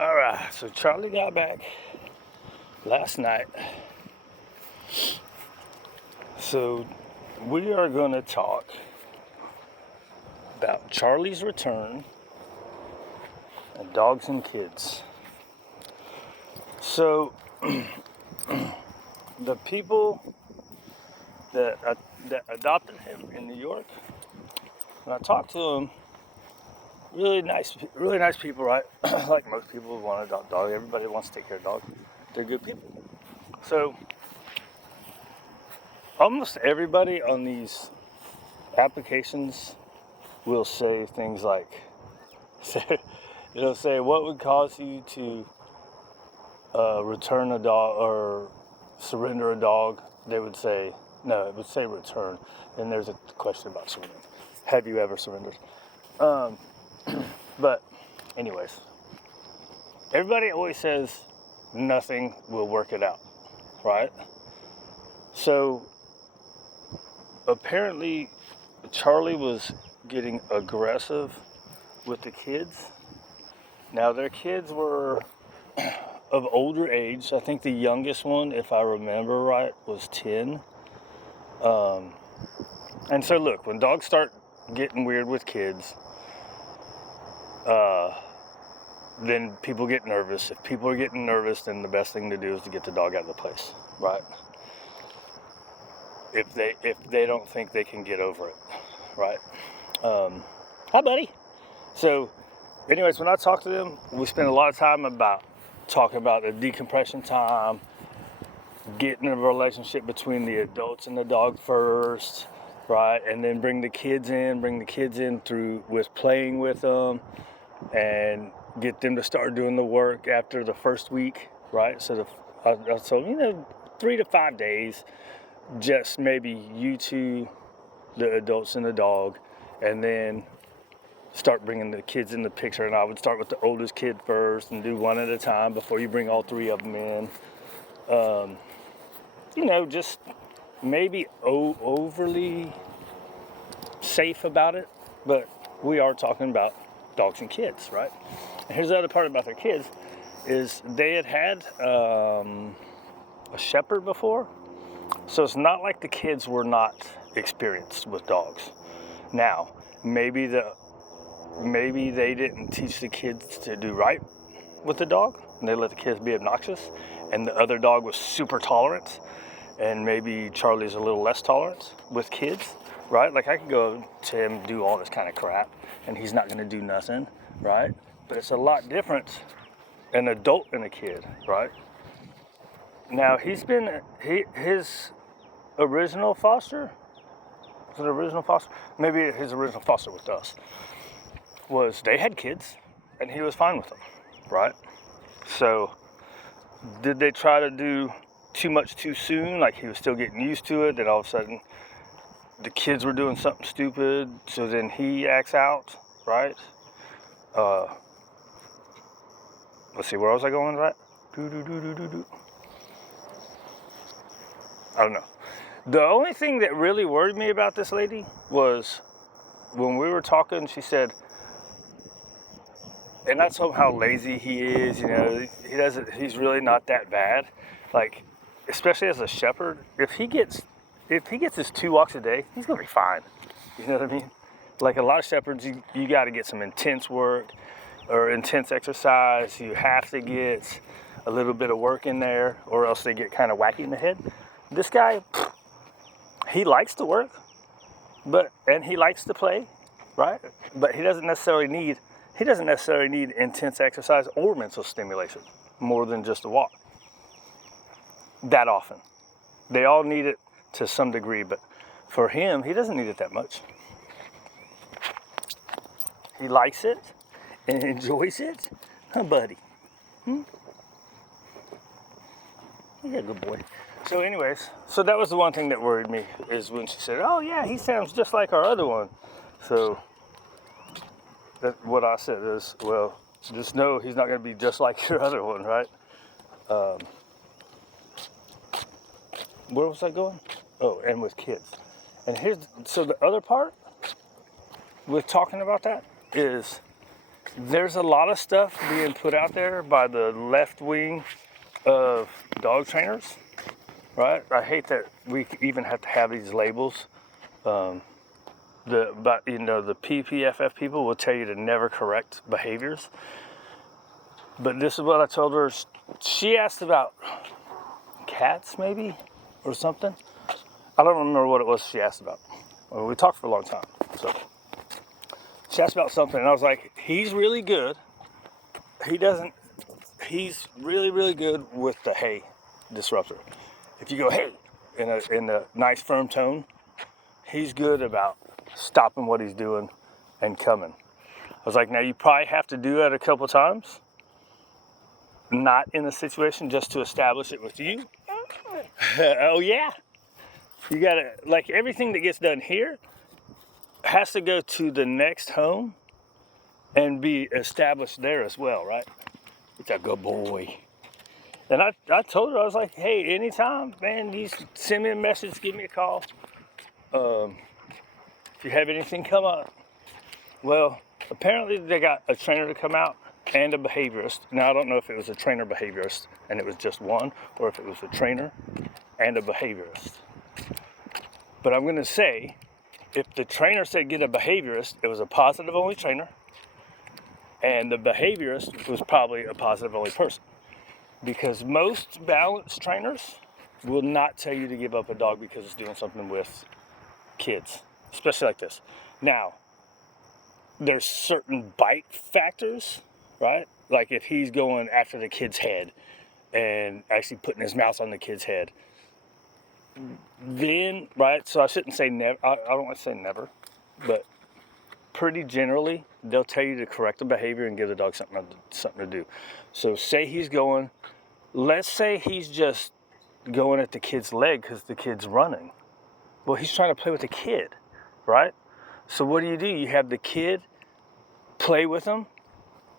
All right, so Charlie got back last night. So we are going to talk about Charlie's return and dogs and kids. So the people that adopted him in New York, when I talked to them, really nice people, right? Like most people who want to adopt a dog. Everybody wants to take care of dogs. They're good people. So almost everybody on these applications will say things like, it'll say, what would cause you to return a dog or surrender a dog? They would say, no, it would say return. And there's a question about surrender. Have you ever surrendered? But anyways, everybody always says nothing will work it out, right? So apparently Charlie was getting aggressive with the kids. Now their kids were of older age. I think the youngest one, if I remember right, was 10. And so look, when dogs start getting weird with kids, then people get nervous. If people are getting nervous, then the best thing to do is to get the dog out of the place, right? If they don't think they can get over it, right? Hi, buddy. So, anyways, when I talk to them, we spend a lot of time talking about the decompression time, getting a relationship between the adults and the dog first, right? And then bring the kids in through with playing with them and get them to start doing the work after the first week, right? So I told them, 3 to 5 days, just maybe you two, the adults and the dog, and then start bringing the kids in the picture. And I would start with the oldest kid first and do one at a time before you bring all 3 of them in. Just maybe overly safe about it, but we are talking about dogs and kids, right? And here's the other part about their kids is they had a shepherd before, so it's not like the kids were not experienced with dogs. Now, maybe they didn't teach the kids to do right with the dog, and they let the kids be obnoxious, and the other dog was super tolerant, and maybe Charlie's a little less tolerant with kids, right? Like I could go to him do all this kind of crap, and he's not going to do nothing, right? But it's a lot different, an adult and a kid, right? Now his original foster, maybe his original foster with us, was they had kids, and he was fine with them, right? So did they try to do too much too soon? Like he was still getting used to it, then all of a sudden the kids were doing something stupid, so then he acts out, right? Let's see, where was I going with that? I don't know. The only thing that really worried me about this lady was when we were talking, she said, and that's how lazy he is, he's really not that bad. Like, especially as a shepherd, if he gets his 2 walks a day, he's gonna be fine. You know what I mean? Like a lot of shepherds, you gotta get some intense work or intense exercise. You have to get a little bit of work in there or else they get kind of wacky in the head. This guy, he likes to work, and he likes to play, right? But he doesn't necessarily need intense exercise or mental stimulation more than just a walk that often. They all need it to some degree, but for him, he doesn't need it that much. He likes it and enjoys it, huh, buddy? You're a good boy. So anyways, that was the one thing that worried me, is when she said, oh yeah, he sounds just like our other one. So what I said is, well, just know he's not going to be just like your other one, right? Where was I going? Oh, and with kids. And so the other part with talking about that is there's a lot of stuff being put out there by the left wing of dog trainers, right? I hate that we even have to have these labels. The PPFF people will tell you to never correct behaviors. But this is what I told her. She asked about cats, maybe, or something. I don't remember what it was she asked about. Well, we talked for a long time, so she asked about something, and I was like, he's really good. He's really, really good with the hey disruptor. If you go hey in a nice firm tone, he's good about stopping what he's doing and coming. I was like, now you probably have to do that a couple times, not in a situation, just to establish it with you. Oh yeah, you gotta, like, everything that gets done here has to go to the next home and be established there as well, right? It's a good boy. And I told her, I was like, hey, anytime, man, you send me a message, give me a call. If you have anything come up. Well, apparently they got a trainer to come out and a behaviorist. Now, I don't know if it was a trainer behaviorist and it was just one, or if it was a trainer and a behaviorist. But I'm gonna say, if the trainer said get a behaviorist, it was a positive only trainer, and the behaviorist was probably a positive only person. Because most balanced trainers will not tell you to give up a dog because it's doing something with kids, especially like this. Now, there's certain bite factors, right? Like if he's going after the kid's head and actually putting his mouth on the kid's head, then, right, so I shouldn't say never, I don't want to say never, but pretty generally, they'll tell you to correct the behavior and give the dog something to do. So say he's going, let's say he's just going at the kid's leg because the kid's running. Well, he's trying to play with the kid, right? So what do? You have the kid play with him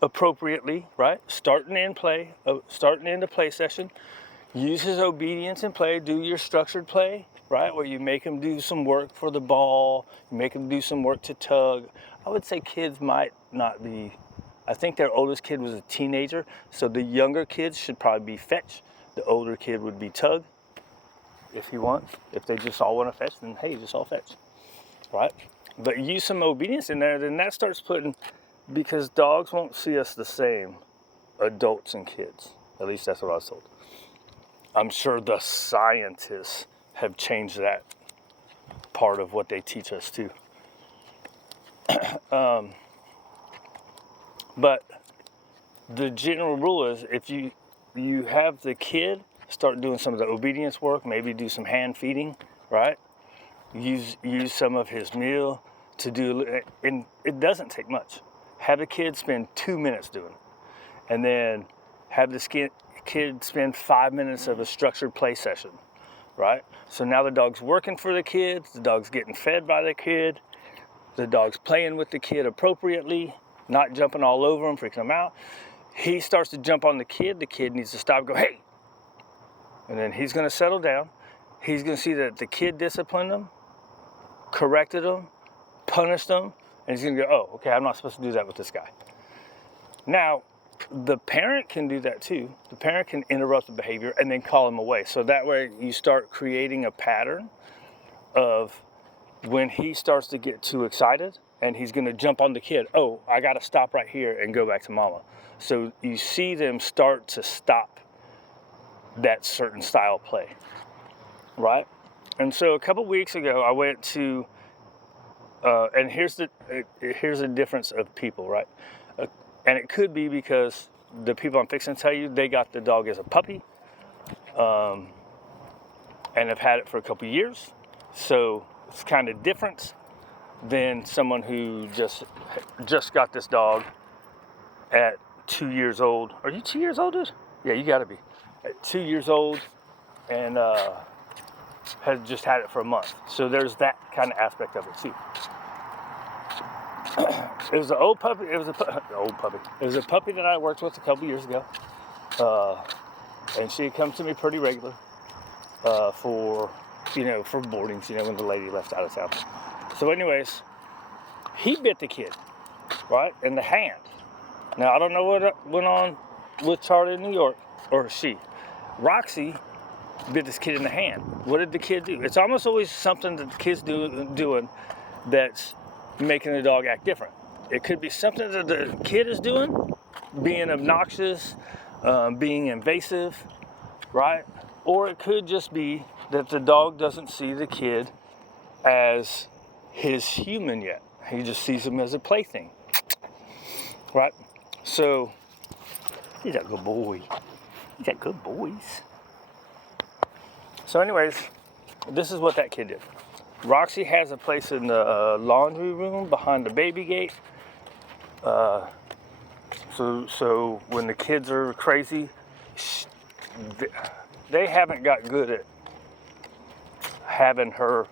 appropriately, right? Starting into play session. Use his obedience in play. Do your structured play, right? Where you make him do some work for the ball. You make him do some work to tug. I would say kids might not be, I think their oldest kid was a teenager. So the younger kids should probably be fetch. The older kid would be tug, if he wants. If they just all want to fetch, then hey, just all fetch, right? But use some obedience in there, then that starts putting, because dogs won't see us the same, adults and kids. At least that's what I was told. I'm sure the scientists have changed that part of what they teach us too. But the general rule is, if you have the kid start doing some of the obedience work, maybe do some hand feeding, right? Use some of his meal to do, and it doesn't take much. Have the kid spend 2 minutes doing it, and then have the kid spend 5 minutes of a structured play session, right? So now the dog's working for the kid, the dog's getting fed by the kid, the dog's playing with the kid appropriately, not jumping all over him, freaking him out. He starts to jump on the kid needs to stop and go, hey! And then he's gonna settle down. He's gonna see that the kid disciplined him, corrected him, punished him, and he's gonna go, oh, okay, I'm not supposed to do that with this guy. Now, the parent can do that too. The parent can interrupt the behavior and then call him away. So that way you start creating a pattern of when he starts to get too excited and he's gonna jump on the kid, oh, I gotta stop right here and go back to mama. So you see them start to stop that certain style play, right? And so a couple weeks ago, I went to, and here's the difference of people, right? And it could be because the people I'm fixing to tell you, they got the dog as a puppy, and have had it for a couple years. So it's kind of different than someone who just got this dog at 2 years old. Are you 2 years old, dude? Yeah, you gotta be. At 2 years old, and has just had it for a month. So there's that kind of aspect of it too. It was an old puppy. It was a puppy. It was a puppy that I worked with a couple years ago, and she had come to me pretty regular for boardings. When the lady left out of town. So, anyways, he bit the kid, right, in the hand. Now, I don't know what went on with Charlie in New York, or she. Roxy bit this kid in the hand. What did the kid do? It's almost always something that the kid's doing that's making the dog act different. It could be something that the kid is doing, being obnoxious, being invasive, right? Or it could just be that the dog doesn't see the kid as his human yet. He just sees him as a plaything, right? So, he's a good boy. He's got good boys. So anyways, this is what that kid did. Roxy has a place in the laundry room behind the baby gate. So when the kids are crazy, they haven't got good at having her.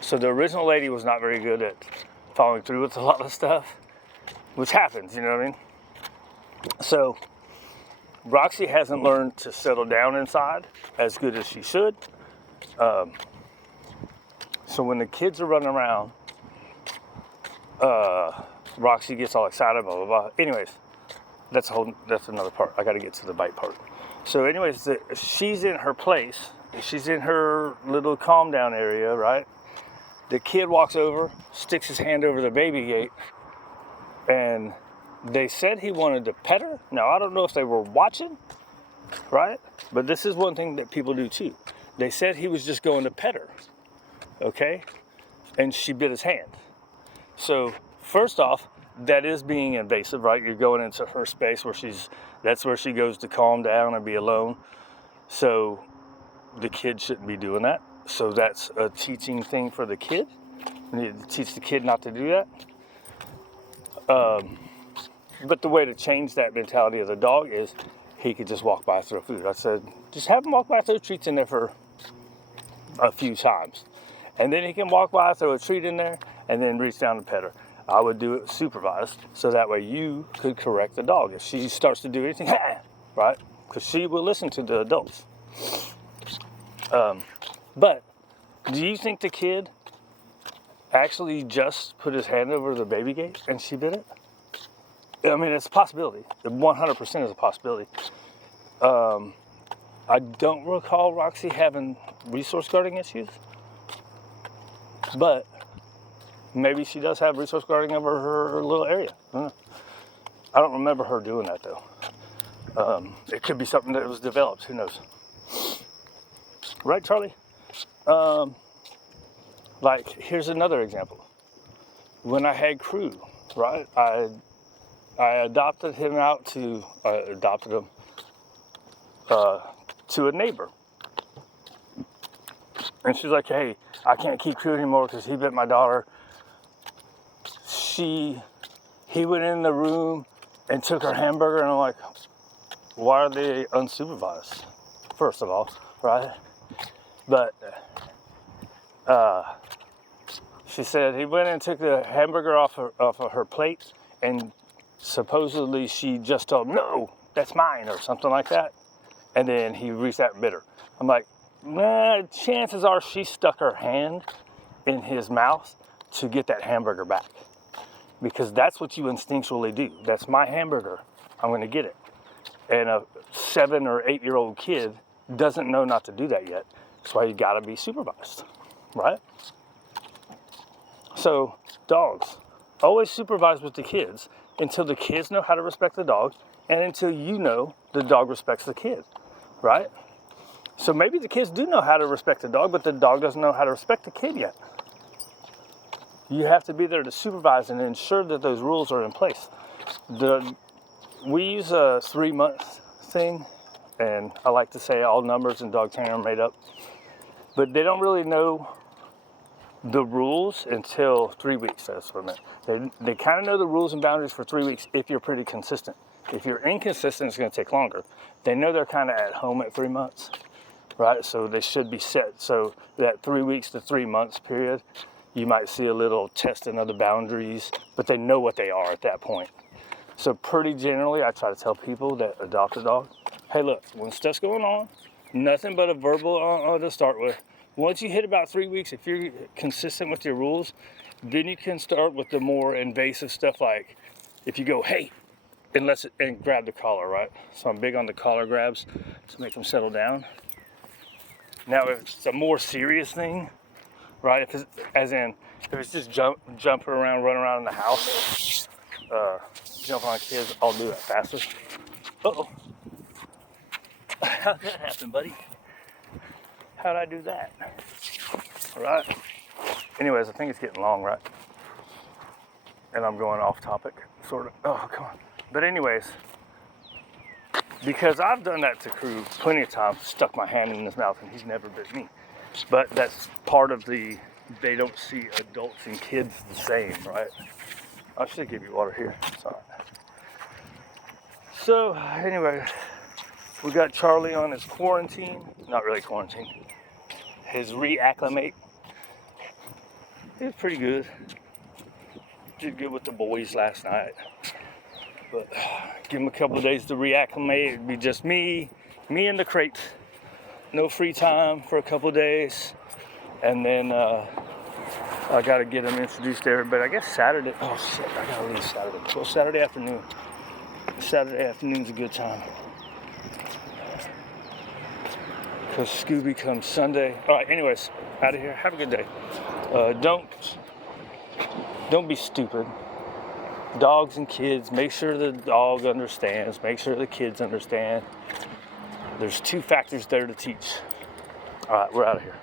So the original lady was not very good at following through with a lot of stuff, which happens, you know what I mean? So Roxy hasn't learned to settle down inside as good as she should. So when the kids are running around, Roxy gets all excited, blah, blah, blah. Anyways, that's another part. I got to get to the bite part. So anyways, she's in her place. She's in her little calm down area, right? The kid walks over, sticks his hand over the baby gate, and they said he wanted to pet her. Now, I don't know if they were watching, right? But this is one thing that people do too. They said he was just going to pet her, okay? And she bit his hand. So, first off, that is being invasive, right? You're going into her space where that's where she goes to calm down and be alone. So, the kid shouldn't be doing that. So, that's a teaching thing for the kid. You need to teach the kid not to do that. But the way to change that mentality of the dog is he could just walk by and throw food. I said, just have him walk by and throw treats in there for a few times. And then he can walk by, throw a treat in there, and then reach down and pet her. I would do it supervised, so that way you could correct the dog. If she starts to do anything, right? Because she will listen to the adults. But do you think the kid actually just put his hand over the baby gate and she bit it? I mean, it's a possibility. 100% is a possibility. I don't recall Roxy having resource guarding issues, but maybe she does have resource guarding over her little area. I don't remember her doing that though. It could be something that was developed, who knows? Right, Charlie? Like, here's another example. When I had Crew, right, I adopted him to a neighbor. And she's like, hey, I can't keep Crew anymore because he bit my daughter. He went in the room and took her hamburger, and I'm like, why are they unsupervised? First of all, right? But she said he went and took the hamburger off of her plate, and supposedly she just told him, no, that's mine, or something like that. And then he reached out and bit her. I'm like, nah, chances are she stuck her hand in his mouth to get that hamburger back. Because that's what you instinctually do. That's my hamburger. I'm going to get it. And a 7 or 8 year old kid doesn't know not to do that yet. That's why you got to be supervised, right? So, dogs, always supervise with the kids until the kids know how to respect the dog, and until you know the dog respects the kid, right? So maybe the kids do know how to respect the dog, but the dog doesn't know how to respect the kid yet. You have to be there to supervise and ensure that those rules are in place. We use a 3-month thing, and I like to say all numbers in dog training are made up, but they don't really know the rules until 3 weeks. That's what I meant. They kind of know the rules and boundaries for 3 weeks if you're pretty consistent. If you're inconsistent, it's going to take longer. They know they're kind of at home at 3 months, right? So they should be set. So that 3 weeks to 3 months period, you might see a little testing of the boundaries, but they know what they are at that point. So pretty generally, I try to tell people that adopt a dog, hey, look, when stuff's going on, nothing but a verbal to start with. Once you hit about 3 weeks, if you're consistent with your rules, then you can start with the more invasive stuff, like if you go, hey, and grab the collar, right? So I'm big on the collar grabs to make them settle down. Now, if it's a more serious thing, right? If it's just jumping around, running around in the house, jumping on kids, I'll do that faster. Uh-oh. How'd that happen, buddy? How'd I do that? All right. Anyways, I think it's getting long, right? And I'm going off topic, sort of. Oh, come on. But anyways, because I've done that to Crew plenty of times, stuck my hand in his mouth and he's never bit me. But that's part of they don't see adults and kids the same, right? I should give you water here. It's all right. So, anyway, we got Charlie on his quarantine. Not really quarantine. His reacclimate. He was pretty good. Did good with the boys last night. But give him a couple of days to reacclimate. It'd be just me and the crate. No free time for a couple of days. And then I got to get him introduced to everybody. I guess Saturday. Oh, shit. I got to leave Saturday. Well, Saturday afternoon. Saturday afternoon's a good time. Because Scooby comes Sunday. All right, anyways, out of here. Have a good day. Don't be stupid. Dogs and kids, make sure the dog understands. Make sure the kids understand. There's 2 factors there to teach. All right, we're out of here.